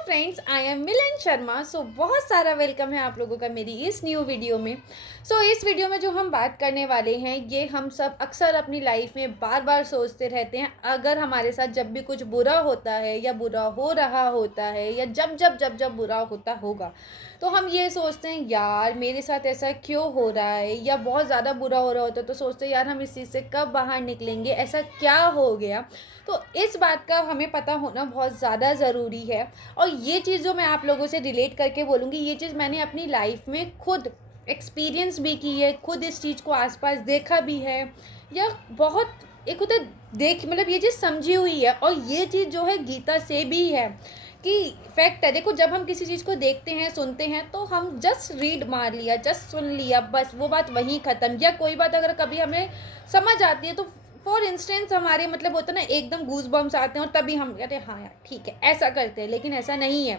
Friends, I am मिलन शर्मा। बहुत सारा welcome है आप लोगों का मेरी इस न्यू वीडियो में। इस वीडियो में जो हम बात करने वाले हैं, ये हम सब अक्सर अपनी लाइफ में बार बार सोचते रहते हैं। अगर हमारे साथ जब भी कुछ बुरा होता है या बुरा हो रहा होता है या जब बुरा होता होगा, तो हम ये सोचते हैं यार मेरे साथ ऐसा क्यों हो रहा है, या बहुत ज़्यादा बुरा हो रहा होता है तो सोचते हैं यार हम इस चीज़ से कब बाहर निकलेंगे, ऐसा क्या हो गया। तो इस बात का हमें पता होना बहुत ज़्यादा ज़रूरी है। और ये चीज़ जो मैं आप लोगों से रिलेट करके बोलूँगी, ये चीज़ मैंने अपनी लाइफ में खुद एक्सपीरियंस भी की है, खुद इस चीज़ को आसपास देखा भी है, या बहुत एक होता है देख मतलब ये चीज़ समझी हुई है। और ये चीज़ जो है गीता से भी है कि फैक्ट है। देखो, जब हम किसी चीज़ को देखते हैं सुनते हैं तो हम जस्ट रीड मार लिया, जस्ट सुन लिया, बस वो बात वहीं ख़त्म। या कोई बात अगर कभी हमें समझ आती है तो फॉर इंस्टेंस हमारे मतलब होता है ना, एकदम गूज बम्स आते हैं और तभी हम कहते हैं हाँ यार ठीक है ऐसा करते हैं। लेकिन ऐसा नहीं है।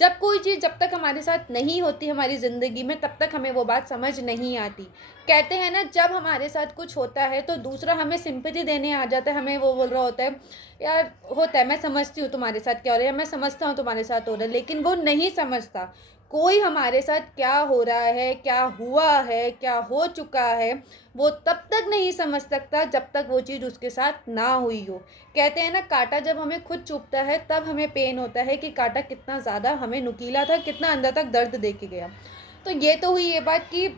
जब कोई चीज़ जब तक हमारे साथ नहीं होती हमारी ज़िंदगी में, तब तक हमें वो बात समझ नहीं आती। कहते हैं ना, जब हमारे साथ कुछ होता है तो दूसरा हमें सिंपैथी देने आ जाता है। हमें वो बोल रहा होता है यार होता है, मैं समझती हूँ तुम्हारे साथ क्या हो रहा है, मैं समझता हूँ तुम्हारे साथ हो रहा है, लेकिन वो नहीं समझता। कोई हमारे साथ क्या हो रहा है, क्या हुआ है, क्या हो चुका है, वो तब तक नहीं समझ सकता जब तक वो चीज़ उसके साथ ना हुई हो। कहते हैं ना, कांटा जब हमें खुद चुभता है तब हमें पेन होता है कि कांटा कितना ज़्यादा हमें नुकीला था, कितना अंदर तक दर्द दे के गया। तो ये तो हुई ये बात कि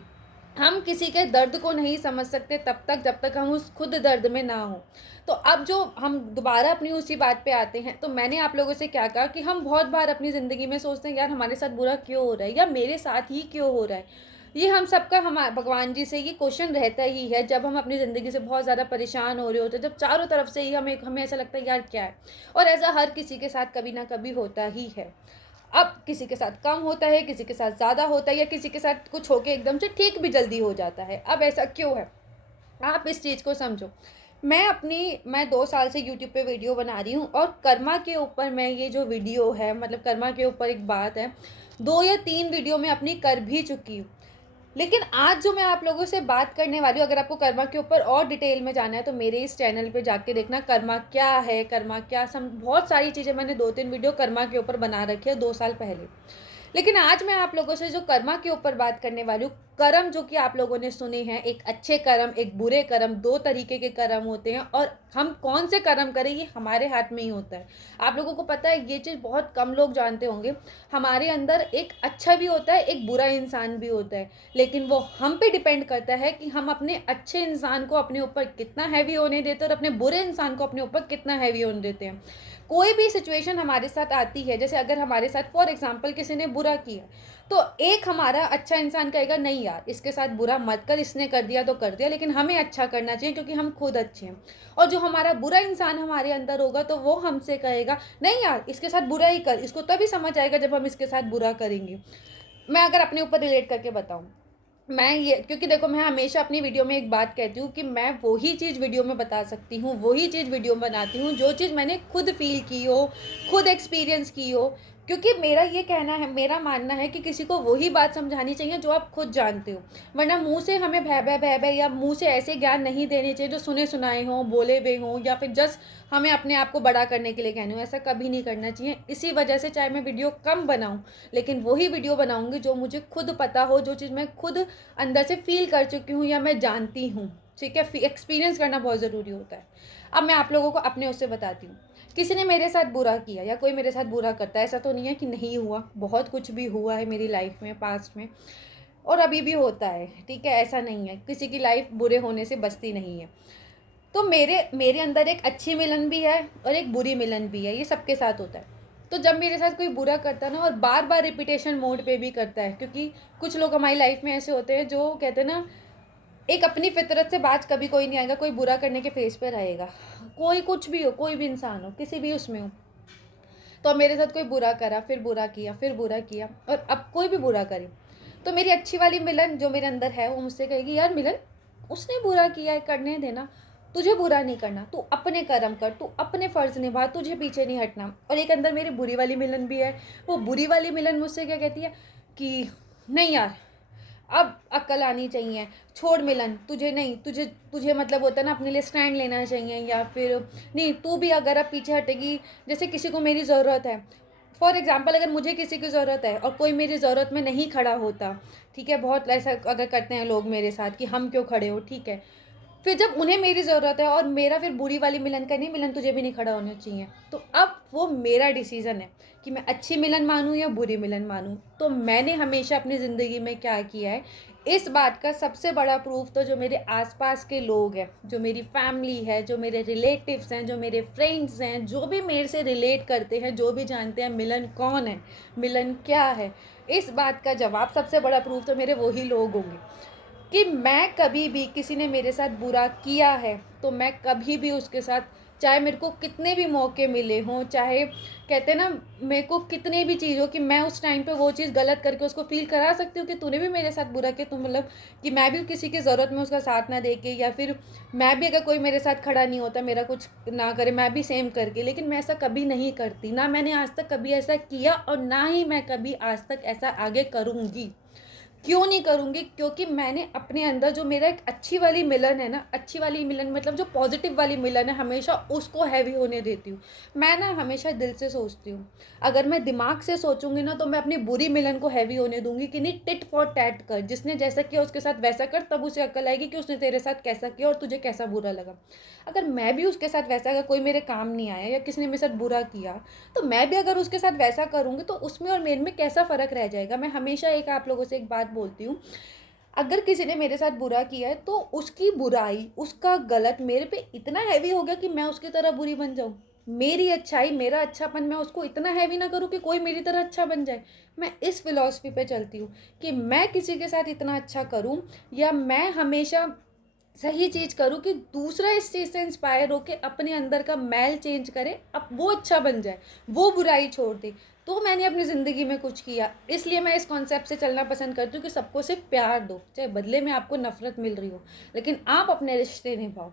हम किसी के दर्द को नहीं समझ सकते तब तक जब तक हम उस खुद दर्द में ना हो। तो अब जो हम दोबारा अपनी उसी बात पे आते हैं, तो मैंने आप लोगों से क्या कहा कि हम बहुत बार अपनी ज़िंदगी में सोचते हैं यार हमारे साथ बुरा क्यों हो रहा है, या मेरे साथ ही क्यों हो रहा है। ये हम सबका हम भगवान जी से ये क्वेश्चन रहता ही है जब हम अपनी ज़िंदगी से बहुत ज़्यादा परेशान हो रहे होते हैं, जब चारों तरफ से ही हमें ऐसा लगता है यार क्या है। और ऐसा हर किसी के साथ कभी ना कभी होता ही है। अब किसी के साथ कम होता है, किसी के साथ ज़्यादा होता है, या किसी के साथ कुछ होके एकदम से ठीक भी जल्दी हो जाता है। अब ऐसा क्यों है, आप इस चीज़ को समझो। मैं 2 साल से यूट्यूब पे वीडियो बना रही हूँ और कर्मा के ऊपर मैं ये जो वीडियो है मतलब कर्मा के ऊपर एक बात है, 2 या 3 वीडियो मैं अपनी कर भी चुकी हूँ। लेकिन आज जो मैं आप लोगों से बात करने वाली हूँ, अगर आपको कर्मा के ऊपर और डिटेल में जाना है तो मेरे इस चैनल पे जाके देखना कर्मा क्या है, कर्मा क्या बहुत सारी चीज़ें मैंने 2-3 वीडियो कर्मा के ऊपर बना रखी है 2 साल पहले। लेकिन आज मैं आप लोगों से जो कर्मा के ऊपर बात करने वाली हूँ, कर्म जो कि आप लोगों ने सुने हैं, एक अच्छे कर्म, एक बुरे कर्म, 2 तरीके के कर्म होते हैं और हम कौन से कर्म करें ये हमारे हाथ में ही होता है। आप लोगों को पता है, ये चीज़ बहुत कम लोग जानते होंगे। हमारे अंदर एक अच्छा भी होता है, एक बुरा इंसान भी होता है, लेकिन वो हम पे डिपेंड करता है कि हम अपने अच्छे इंसान को अपने ऊपर कितना हैवी होने देते हैं और अपने बुरे इंसान को अपने ऊपर कितना हैवी होने देते हैं। कोई भी सिचुएशन हमारे साथ आती है, जैसे अगर हमारे साथ फॉर एग्जांपल किसी ने बुरा किया, तो एक हमारा अच्छा इंसान कहेगा नहीं यार इसके साथ बुरा मत कर, इसने कर दिया तो कर दिया, लेकिन हमें अच्छा करना चाहिए क्योंकि हम खुद अच्छे हैं। और जो हमारा बुरा इंसान हमारे अंदर होगा तो वो हमसे कहेगा नहीं यार इसके साथ बुरा ही कर, इसको तभी समझ आएगा जब हम इसके साथ बुरा करेंगे। मैं अगर अपने ऊपर रिलेट करके बताऊँ, मैं ये क्योंकि देखो मैं हमेशा अपनी वीडियो में एक बात कहती हूँ कि मैं वही चीज़ वीडियो में बता सकती हूँ, वही चीज़ वीडियो में बनाती हूँ जो चीज़ मैंने खुद फील की हो, खुद एक्सपीरियंस की हो। क्योंकि मेरा ये कहना है, मेरा मानना है कि किसी को वही बात समझानी चाहिए जो आप खुद जानते हो। वरना मुँह से हमें भय भय या मुँह से ऐसे ज्ञान नहीं देने चाहिए जो सुने सुनाए हों, बोले हुए हों, या फिर जस्ट हमें अपने आप को बड़ा करने के लिए कहने हो। ऐसा कभी नहीं करना चाहिए। इसी वजह से चाहे मैं वीडियो कम बनाऊँ, लेकिन वही वीडियो बनाऊँगी जो मुझे खुद पता हो, जो चीज़ मैं खुद अंदर से फ़ील कर चुकी हूँ या मैं जानती हूँ। ठीक है, एक्सपीरियंस करना बहुत ज़रूरी होता है। अब मैं आप लोगों को अपने उससे बताती हूँ। किसी ने मेरे साथ बुरा किया या कोई मेरे साथ बुरा करता है, ऐसा तो नहीं है कि नहीं हुआ, बहुत कुछ भी हुआ है मेरी लाइफ में पास्ट में, और अभी भी होता है। ठीक है, ऐसा नहीं है, किसी की लाइफ बुरे होने से बचती नहीं है। तो मेरे मेरे अंदर एक अच्छी मिलन भी है और एक बुरी मिलन भी है, ये सबके साथ होता है। तो जब मेरे साथ कोई बुरा करता है ना, और बार बार रिपीटेशन मोड पे भी करता है, क्योंकि कुछ लोग हमारी लाइफ में ऐसे होते हैं जो कहते हैं ना, एक अपनी फितरत से बाज कभी कोई नहीं आएगा, कोई बुरा करने के फेस पे रहेगा। कोई कुछ भी हो, कोई भी इंसान हो, किसी भी उसमें हो। तो अब मेरे साथ कोई बुरा करा, फिर बुरा किया, फिर बुरा किया, और अब कोई भी बुरा करे, तो मेरी अच्छी वाली मिलन जो मेरे अंदर है वो मुझसे कहेगी यार मिलन, उसने बुरा किया है, करने देना, तुझे बुरा नहीं करना, तू अपने कर्म कर, तू अपने फ़र्ज़ निभा, तुझे पीछे नहीं हटना। और एक अंदर मेरी बुरी वाली मिलन भी है। वो बुरी वाली मिलन मुझसे क्या कहती है कि नहीं यार, अब अक्ल आनी चाहिए, छोड़ मिलन, तुझे नहीं, तुझे तुझे मतलब होता है ना अपने लिए स्टैंड लेना चाहिए, या फिर नहीं तू भी अगर अब पीछे हटेगी, जैसे किसी को मेरी ज़रूरत है, फॉर एग्ज़ाम्पल अगर मुझे किसी की ज़रूरत है और कोई मेरी ज़रूरत में नहीं खड़ा होता, ठीक है, बहुत ऐसा अगर करते हैं लोग मेरे साथ कि हम क्यों खड़े हो, ठीक है। फिर जब उन्हें मेरी ज़रूरत है और मेरा फिर बुरी वाली मिलन का नहीं, मिलन तुझे भी नहीं खड़ा होना चाहिए, तो अब वो मेरा डिसीज़न है कि मैं अच्छी मिलन मानूँ या बुरी मिलन मानूँ। तो मैंने हमेशा अपनी ज़िंदगी में क्या किया है, इस बात का सबसे बड़ा प्रूफ तो जो मेरे आसपास के लोग हैं, जो मेरी फैमिली है, जो मेरे रिलेटिव्स हैं, जो मेरे फ्रेंड्स हैं, जो भी मेरे से रिलेट करते हैं, जो भी जानते हैं मिलन कौन है, मिलन क्या है, इस बात का जवाब सबसे बड़ा प्रूफ तो मेरे वही लोग होंगे कि मैं कभी भी किसी ने मेरे साथ बुरा किया है तो मैं कभी भी उसके साथ, चाहे मेरे को कितने भी मौके मिले हों, चाहे कहते हैं ना मेरे को कितने भी चीज़ हो कि मैं उस टाइम पे वो चीज़ गलत करके उसको फील करा सकती हूँ कि तूने भी मेरे साथ बुरा किया, तो मतलब कि मैं भी किसी की ज़रूरत में उसका साथ ना दे के, या फिर मैं भी अगर कोई मेरे साथ खड़ा नहीं होता, मेरा कुछ ना करे, मैं भी सेम करके, लेकिन मैं ऐसा कभी नहीं करती, ना मैंने आज तक कभी ऐसा किया और ना ही मैं कभी आज तक ऐसा आगे करूँगी। क्यों नहीं करूँगी? क्योंकि मैंने अपने अंदर जो मेरा एक अच्छी वाली मिलन है ना, अच्छी वाली मिलन मतलब जो पॉजिटिव वाली मिलन है, हमेशा उसको हैवी होने देती हूँ। मैं ना हमेशा दिल से सोचती हूँ। अगर मैं दिमाग से सोचूँगी ना तो मैं अपनी बुरी मिलन को हैवी होने दूँगी कि नहीं, टिट फॉर टैट कर, जिसने जैसा किया उसके साथ वैसा कर, तब उसे अक्ल आएगी कि उसने तेरे साथ कैसा किया और तुझे कैसा बुरा लगा। अगर मैं भी उसके साथ वैसा, अगर कोई मेरे काम नहीं आया या किसी ने मेरे साथ बुरा किया, तो मैं भी अगर उसके साथ वैसा करूँगी तो उसमें और मेरे में कैसा फ़र्क रह जाएगा। मैं हमेशा एक आप लोगों से एक बात बोलती हूँ, अगर किसी ने मेरे साथ बुरा किया है तो उसकी बुराई, उसका गलत मेरे पे इतना हैवी हो गया कि मैं उसकी तरह बुरी बन जाऊँ। मेरी अच्छाई, मेरा अच्छापन मैं उसको इतना हैवी ना करूँ कि कोई मेरी तरह अच्छा बन जाए। मैं इस फ़िलॉसफ़ी पे चलती हूँ कि मैं किसी के साथ इतना अच्छा करूँ, या मैं हमेशा सही चीज़ करूँ कि दूसरा इस चीज़ से इंस्पायर होके अपने अंदर का मैल चेंज करे, अब वो अच्छा बन जाए, वो बुराई छोड़ दे। तो मैंने अपनी ज़िंदगी में कुछ किया, इसलिए मैं इस कॉन्सेप्ट से चलना पसंद करती हूँ कि सबको सिर्फ प्यार दो, चाहे बदले में आपको नफ़रत मिल रही हो, लेकिन आप अपने रिश्ते निभाओ।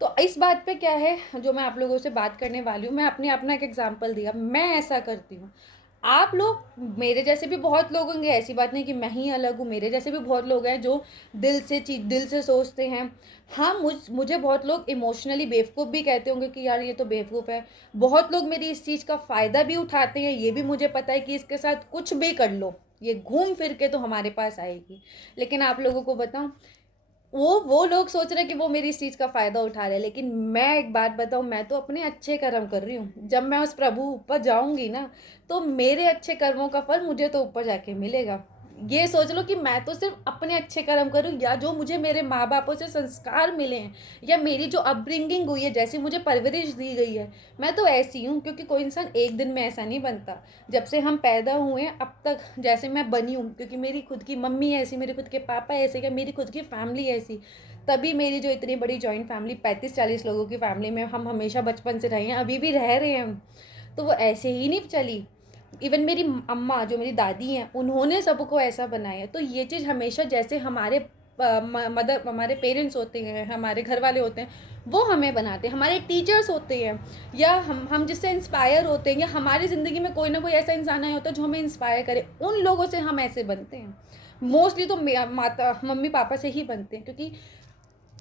तो इस बात पे क्या है, जो मैं आप लोगों से बात करने वाली हूँ, मैं अपने अपना एक एग्जांपल दिया, मैं ऐसा करती हूँ। आप लोग, मेरे जैसे भी बहुत लोग होंगे, ऐसी बात नहीं कि मैं ही अलग हूँ, मेरे जैसे भी बहुत लोग हैं जो दिल से सोचते हैं। हाँ, मुझे बहुत लोग इमोशनली बेवकूफ़ भी कहते होंगे कि यार ये तो बेवकूफ़ है। बहुत लोग मेरी इस चीज़ का फ़ायदा भी उठाते हैं, ये भी मुझे पता है कि इसके साथ कुछ भी कर लो, ये घूम फिर के तो हमारे पास आएगी। लेकिन आप लोगों को बताऊँ, वो लोग सोच रहे हैं कि वो मेरी इस चीज़ का फ़ायदा उठा रहे हैं, लेकिन मैं एक बात बताऊँ, मैं तो अपने अच्छे कर्म कर रही हूँ। जब मैं उस प्रभु ऊपर जाऊँगी ना, तो मेरे अच्छे कर्मों का फल मुझे तो ऊपर जाके मिलेगा। ये सोच लो कि मैं तो सिर्फ़ अपने अच्छे कर्म करूँ, या जो मुझे मेरे माँ-बापों से संस्कार मिले हैं, या मेरी जो अपब्रिंगिंग हुई है, जैसी मुझे परवरिश दी गई है, मैं तो ऐसी हूँ, क्योंकि कोई इंसान एक दिन में ऐसा नहीं बनता। जब से हम पैदा हुए हैं अब तक जैसे मैं बनी हूँ, क्योंकि मेरी खुद की मम्मी ऐसी, मेरे खुद के पापा ऐसे, या मेरी खुद की फैमिली ऐसी, तभी मेरी जो इतनी बड़ी जॉइंट फैमिली 35-40 लोगों की फैमिली में हम हमेशा बचपन से रहे हैं, अभी भी रह रहे हैं हम, तो वो ऐसे ही नहीं चली। इवन मेरी अम्मा, जो मेरी दादी हैं, उन्होंने सबको ऐसा बनाया है। तो ये चीज़ हमेशा, जैसे हमारे मदर, हमारे पेरेंट्स होते हैं, हमारे घर वाले होते हैं, वो हमें बनाते हैं, हमारे टीचर्स होते हैं, या हम जिससे इंस्पायर होते हैं, या हमारी ज़िंदगी में कोई ना कोई ऐसा इंसान आया होता है जो हमें इंस्पायर करे, उन लोगों से हम ऐसे बनते हैं। मोस्टली तो माता मम्मी पापा से ही बनते हैं, क्योंकि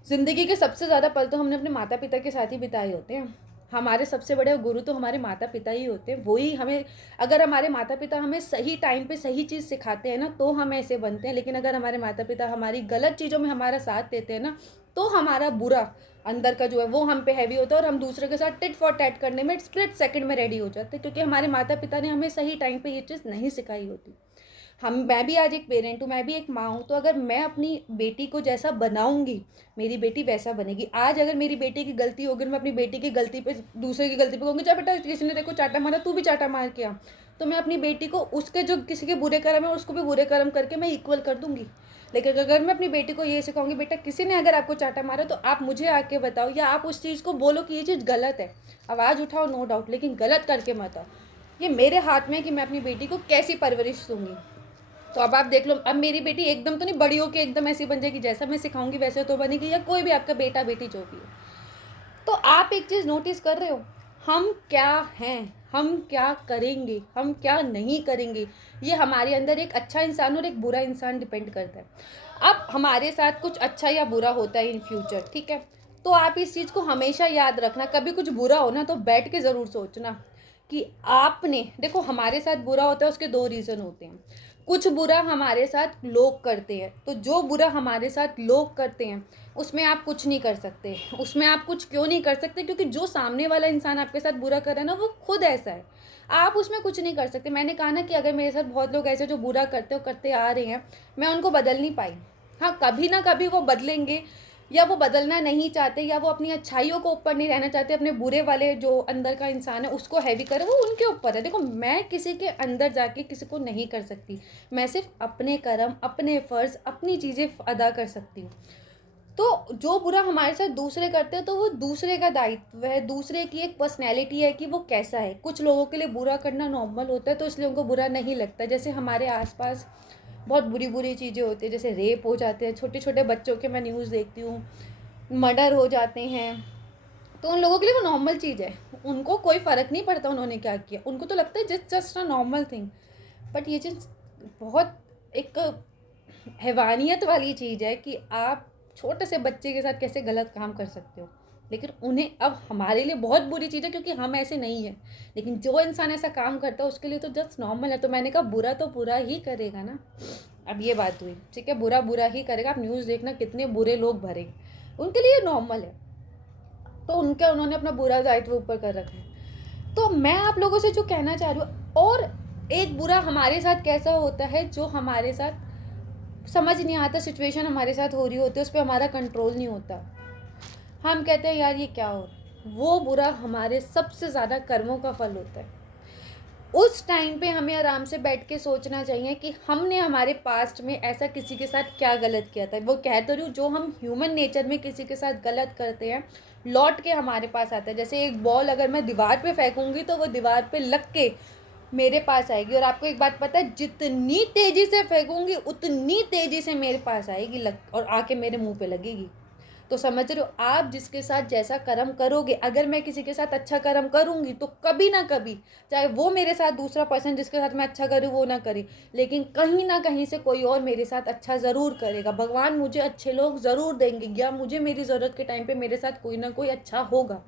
ज़िंदगी के सबसे ज़्यादा पल तो हमने अपने माता पिता के साथ ही बिताए होते हैं। हमारे सबसे बड़े गुरु तो हमारे माता पिता ही होते हैं। वही हमें, अगर हमारे माता पिता हमें सही टाइम पे सही चीज़ सिखाते हैं ना, तो हम ऐसे बनते हैं। लेकिन अगर हमारे माता पिता हमारी गलत चीज़ों में हमारा साथ देते हैं ना, तो हमारा बुरा अंदर का जो है वो हम पे हैवी होता है, और हम दूसरे के साथ टिट फॉर टैट करने में स्प्लिट सेकंड में रेडी हो जाते हैं, क्योंकि हमारे माता पिता ने हमें सही टाइम पे ये चीज़ नहीं सिखाई होती। मैं भी आज एक पेरेंट हूँ, मैं भी एक माँ हूँ, तो अगर मैं अपनी बेटी को जैसा बनाऊँगी, मेरी बेटी वैसा बनेगी। आज अगर मेरी बेटी की गलती होगी, मैं अपनी बेटी की गलती पे, दूसरे की गलती पे कहूँगी, जा बेटा किसी ने देखो चाटा मारा, तू भी चाटा मार के आ, तो मैं अपनी बेटी को उसके जो किसी के बुरे कर्म है उसको भी बुरे कर्म करके मैं इक्वल कर दूँगी। लेकिन अगर मैं अपनी बेटी को ये सिखाऊंगी, बेटा किसी ने अगर आपको चाटा मारा तो आप मुझे आके बताओ, या आप उस चीज़ को बोलो कि ये चीज़ गलत है, आवाज़ उठाओ, नो डाउट, लेकिन गलत करके मत आओ। ये मेरे हाथ में है कि मैं अपनी बेटी को कैसी परवरिश दूँगी। तो अब आप देख लो, अब मेरी बेटी एकदम तो नहीं बड़ी हो के एकदम ऐसी बन जाएगी, जैसा मैं सिखाऊंगी वैसे तो बनेगी, या कोई भी आपका बेटा बेटी जो भी है। तो आप एक चीज़ नोटिस कर रहे हो, हम क्या हैं, हम क्या करेंगे, हम क्या नहीं करेंगे, ये हमारे अंदर एक अच्छा इंसान और एक बुरा इंसान डिपेंड करता है। अब हमारे साथ कुछ अच्छा या बुरा होता है इन फ्यूचर, ठीक है, तो आप इस चीज़ को हमेशा याद रखना, कभी कुछ बुरा हो ना तो बैठ के ज़रूर सोचना कि आपने देखो, हमारे साथ बुरा होता है उसके दो रीज़न होते हैं। कुछ बुरा हमारे साथ लोग करते हैं, तो जो बुरा हमारे साथ लोग करते हैं उसमें आप कुछ नहीं कर सकते। उसमें आप कुछ क्यों नहीं कर सकते? क्योंकि जो सामने वाला इंसान आपके साथ बुरा कर रहा है ना, वो खुद ऐसा है। आप उसमें कुछ नहीं कर सकते। मैंने कहा ना कि अगर मेरे साथ बहुत लोग ऐसे जो बुरा करते हो करते आ रहे हैं, मैं उनको बदल नहीं पाई। हाँ, कभी ना कभी वो बदलेंगे, या वो बदलना नहीं चाहते, या वो अपनी अच्छाइयों को ऊपर नहीं रहना चाहते, अपने बुरे वाले जो अंदर का इंसान है उसको हैवी करे, वो उनके ऊपर है। देखो, मैं किसी के अंदर जाके किसी को नहीं कर सकती। मैं सिर्फ अपने कर्म, अपने फ़र्ज़, अपनी चीज़ें अदा कर सकती हूँ। तो जो बुरा हमारे साथ दूसरे करते हैं तो वो दूसरे का दायित्व है, दूसरे की एक पर्सनैलिटी है कि वो कैसा है। कुछ लोगों के लिए बुरा करना नॉर्मल होता है, तो इसलिए उनको बुरा नहीं लगता। जैसे हमारे आसपास बहुत बुरी बुरी चीज़ें होती हैं, जैसे रेप हो जाते हैं, छोटे छोटे बच्चों के मैं न्यूज़ देखती हूँ, मर्डर हो जाते हैं। तो उन लोगों के लिए वो नॉर्मल चीज़ है, उनको कोई फ़र्क नहीं पड़ता उन्होंने क्या किया, उनको तो लगता है just a normal thing. But ये चीज़ बहुत एक हैवानियत वाली चीज़ है कि आप छोटे से बच्चे के साथ कैसे गलत काम कर सकते हो। लेकिन उन्हें, अब हमारे लिए बहुत बुरी चीज़ है क्योंकि हम ऐसे नहीं हैं। लेकिन जो इंसान ऐसा काम करता है उसके लिए तो जस्ट नॉर्मल है। तो मैंने कहा बुरा तो बुरा ही करेगा ना। अब ये बात हुई, ठीक है, बुरा बुरा ही करेगा। आप न्यूज़ देखना कितने बुरे लोग भरे, उनके लिए नॉर्मल है। तो उनके उन्होंने अपना बुरा दायित्व ऊपर कर रखा है। तो मैं आप लोगों से जो कहना चाह रही हूँ, और एक बुरा हमारे साथ कैसा होता है जो हमारे साथ समझ नहीं आता, सिचुएशन हमारे साथ हो रही होती है, उस पर हमारा कंट्रोल नहीं होता। हम कहते हैं यार ये क्या हो रहा है, वो बुरा हमारे सबसे ज़्यादा कर्मों का फल होता है। उस टाइम पे हमें आराम से बैठ के सोचना चाहिए कि हमने हमारे पास्ट में ऐसा किसी के साथ क्या गलत किया था। वो कह तो रही हूँ, जो हम ह्यूमन नेचर में किसी के साथ गलत करते हैं लौट के हमारे पास आता है। जैसे एक बॉल अगर मैं दीवार पे फेंकूंगी तो वो दीवार पे लग के मेरे पास आएगी, और आपको एक बात पता है, जितनी तेज़ी से फेंकूंगी उतनी तेज़ी से मेरे पास आएगी, लग और आके मेरे मुंह पे लगेगी। तो समझ रहे हो, आप जिसके साथ जैसा कर्म करोगे, अगर मैं किसी के साथ अच्छा कर्म करूँगी तो कभी ना कभी, चाहे वो मेरे साथ दूसरा पर्सन जिसके साथ मैं अच्छा करूँ वो ना करे, लेकिन कहीं ना कहीं से कोई और मेरे साथ अच्छा ज़रूर करेगा। भगवान मुझे अच्छे लोग ज़रूर देंगे, या मुझे मेरी ज़रूरत के टाइम पे मेरे साथ कोई ना कोई अच्छा होगा,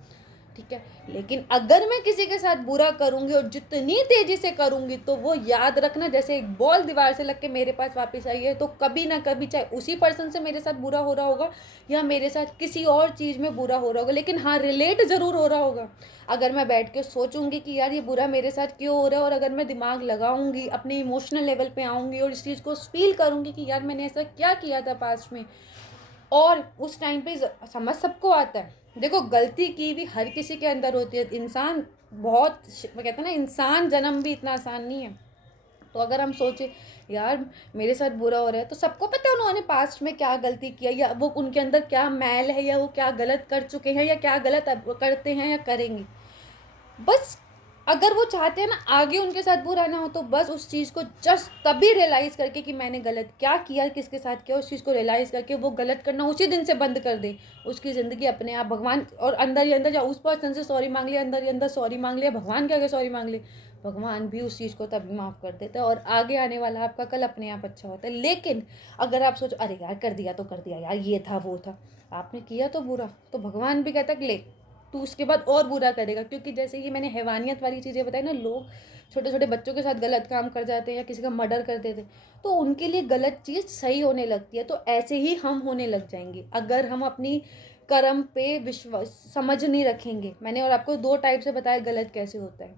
ठीक है। लेकिन अगर मैं किसी के साथ बुरा करूंगी और जितनी तेजी से करूंगी, तो वो याद रखना, जैसे एक बॉल दीवार से लग के मेरे पास वापस आई है, तो कभी ना कभी चाहे उसी पर्सन से मेरे साथ बुरा हो रहा होगा, या मेरे साथ किसी और चीज़ में बुरा हो रहा होगा, लेकिन हाँ, रिलेट ज़रूर हो रहा होगा। अगर मैं बैठ के सोचूंगी कि यार ये बुरा मेरे साथ क्यों हो रहा है, और अगर मैं दिमाग लगाऊंगी, अपने इमोशनल लेवल पे आऊँगी और इस चीज़ को फील करूँगी कि यार मैंने ऐसा क्या किया था पास्ट में, और उस टाइम पे समझ सबको आता है। देखो, गलती की भी हर किसी के अंदर होती है। इंसान बहुत, वो कहते हैं ना, इंसान जन्म भी इतना आसान नहीं है। तो अगर हम सोचे यार मेरे साथ बुरा हो रहा है, तो सबको पता है उन्होंने पास्ट में क्या गलती किया, या वो उनके अंदर क्या मैल है, या वो क्या गलत कर चुके हैं, या क्या गलत अब करते हैं या करेंगे। बस अगर वो चाहते हैं ना आगे उनके साथ बुरा ना हो, तो बस उस चीज़ को जस्ट तभी रियलाइज़ करके कि मैंने गलत क्या किया, किसके साथ किया, उस चीज़ को रियलाइज़ करके वो गलत करना उसी दिन से बंद कर दे। उसकी ज़िंदगी अपने आप भगवान, और अंदर ही अंदर, या उस पर्सन से सॉरी मांग लिया, अंदर ही अंदर सॉरी मांग लिया, भगवान के आगे सॉरी मांग ले, भगवान भी उस चीज़ को तभी माफ़ कर देता है, और आगे आने वाला आपका कल अपने आप अच्छा होता है। लेकिन अगर आप सोचो अरे यार कर दिया तो कर दिया यार, ये था वो था, आपने किया तो बुरा, तो भगवान भी कहता है कि ले तू उसके बाद और बुरा करेगा। क्योंकि जैसे कि मैंने हैवानियत वाली चीज़ें बताई ना, लोग छोटे छोटे बच्चों के साथ गलत काम कर जाते हैं या किसी का मर्डर कर देते, तो उनके लिए गलत चीज़ सही होने लगती है। तो ऐसे ही हम होने लग जाएंगे अगर हम अपनी कर्म पे विश्वास समझ नहीं रखेंगे। मैंने और आपको दो टाइप से बताया गलत कैसे होता है।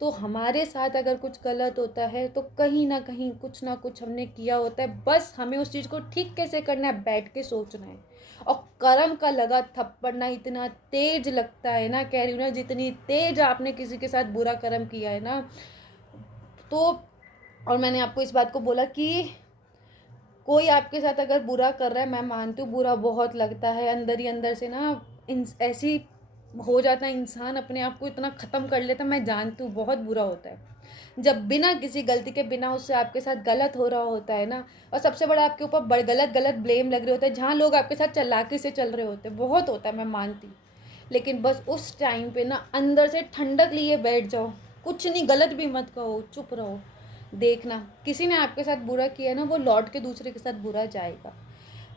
तो हमारे साथ अगर कुछ गलत होता है तो कहीं ना कहीं कुछ ना कुछ हमने किया होता है, बस हमें उस चीज़ को ठीक कैसे करना है बैठ के सोचना है। और कर्म का लगा थप्पड़ ना इतना तेज लगता है ना, कह रही हूँ ना, जितनी तेज आपने किसी के साथ बुरा कर्म किया है ना, तो, और मैंने आपको इस बात को बोला कि कोई आपके साथ अगर बुरा कर रहा है, मैं मानती हूँ बुरा बहुत लगता है अंदर ही अंदर से ना, ऐसी हो जाता है इंसान अपने आप को इतना ख़त्म कर लेता, मैं जानती हूँ बहुत बुरा होता है जब बिना किसी गलती के, बिना उससे आपके साथ गलत हो रहा होता है ना, और सबसे बड़ा आपके ऊपर गलत गलत ब्लेम लग रहे होते हैं, जहाँ लोग आपके साथ चालाकी से चल रहे होते हैं, बहुत होता है मैं मानती हूँ। लेकिन बस उस टाइम पे ना अंदर से ठंडक लिए बैठ जाओ, कुछ नहीं, गलत भी मत कहो, चुप रहो। देखना किसी ने आपके साथ बुरा किया ना, वो लौट के दूसरे के साथ बुरा जाएगा।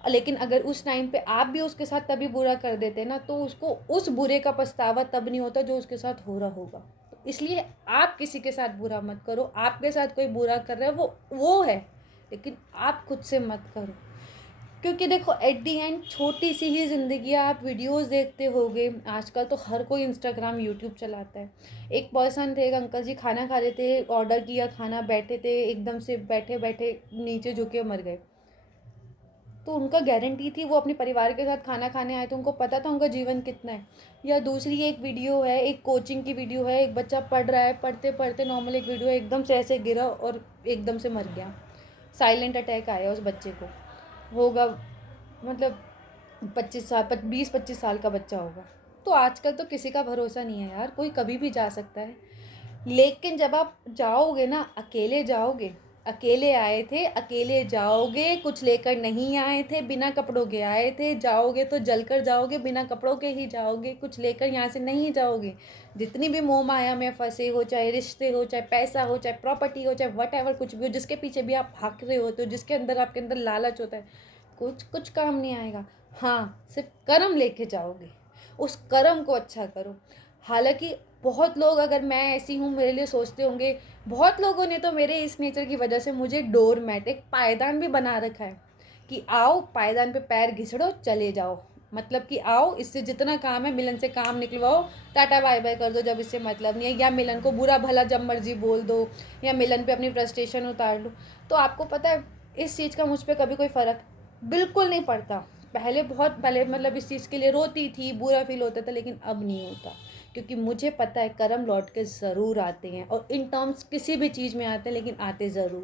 लेकिन अगर उस टाइम पे आप भी उसके साथ तभी बुरा कर देते ना, तो उसको उस बुरे का पछतावा तब नहीं होता जो उसके साथ हो रहा होगा। तो इसलिए आप किसी के साथ बुरा मत करो। आपके साथ कोई बुरा कर रहा है वो है, लेकिन आप खुद से मत करो। क्योंकि देखो एट दी एंड छोटी सी ही ज़िंदगी है। आप वीडियोस देखते होगे, आजकल तो हर कोई इंस्टाग्राम यूट्यूब चलाता है। एक पर्सन थे, एक अंकल जी खाना खा रहे थे, ऑर्डर किया खाना, बैठे थे, एकदम से बैठे बैठे नीचे झुके मर गए। तो उनका गारंटी थी, वो अपने परिवार के साथ खाना खाने आए, तो उनको पता था उनका जीवन कितना है। या दूसरी एक वीडियो है, एक कोचिंग की वीडियो है, एक बच्चा पढ़ रहा है, पढ़ते पढ़ते नॉर्मल एक वीडियो है, एकदम से ऐसे गिरा और एकदम से मर गया। साइलेंट अटैक आया उस बच्चे को। होगा मतलब 25 साल, 20-25 साल का बच्चा होगा। तो आजकल तो किसी का भरोसा नहीं है यार, कोई कभी भी जा सकता है। लेकिन जब आप जाओगे ना, अकेले जाओगे, अकेले आए थे, अकेले जाओगे, कुछ लेकर नहीं आए थे, बिना कपड़ों के आए थे, जाओगे तो जलकर जाओगे, बिना कपड़ों के ही जाओगे, कुछ लेकर यहाँ से नहीं जाओगे। जितनी भी मोह माया में फंसे हो, चाहे रिश्ते हो, चाहे पैसा हो, चाहे प्रॉपर्टी हो, चाहे वट एवर कुछ भी हो, जिसके पीछे भी आप भाग रहे होते हो, जिसके अंदर आपके अंदर लालच होता है, कुछ कुछ काम नहीं आएगा। हाँ, सिर्फ कर्म लेके जाओगे, उस कर्म को अच्छा करो। हालांकि बहुत लोग, अगर मैं ऐसी हूँ, मेरे लिए सोचते होंगे, बहुत लोगों ने तो मेरे इस नेचर की वजह से मुझे डोर मैट, एक पायदान भी बना रखा है कि आओ पायदान पे पैर घिसड़ो चले जाओ। मतलब कि आओ, इससे जितना काम है मिलन से काम निकलवाओ, टाटा बाय बाय कर दो जब इससे मतलब नहीं है, या मिलन को बुरा भला जब मर्जी बोल दो, या मिलन पे अपनी फ्रस्ट्रेशन उतार लो। तो आपको पता है इस चीज़ का मुझ पर कभी कोई फ़र्क बिल्कुल नहीं पड़ता। पहले बहुत पहले मतलब इस चीज़ के लिए रोती थी, बुरा फील होता था, लेकिन अब नहीं होता। क्योंकि मुझे पता है कर्म लौट के ज़रूर आते हैं, और इन टर्म्स किसी भी चीज़ में आते हैं, लेकिन आते ज़रूर।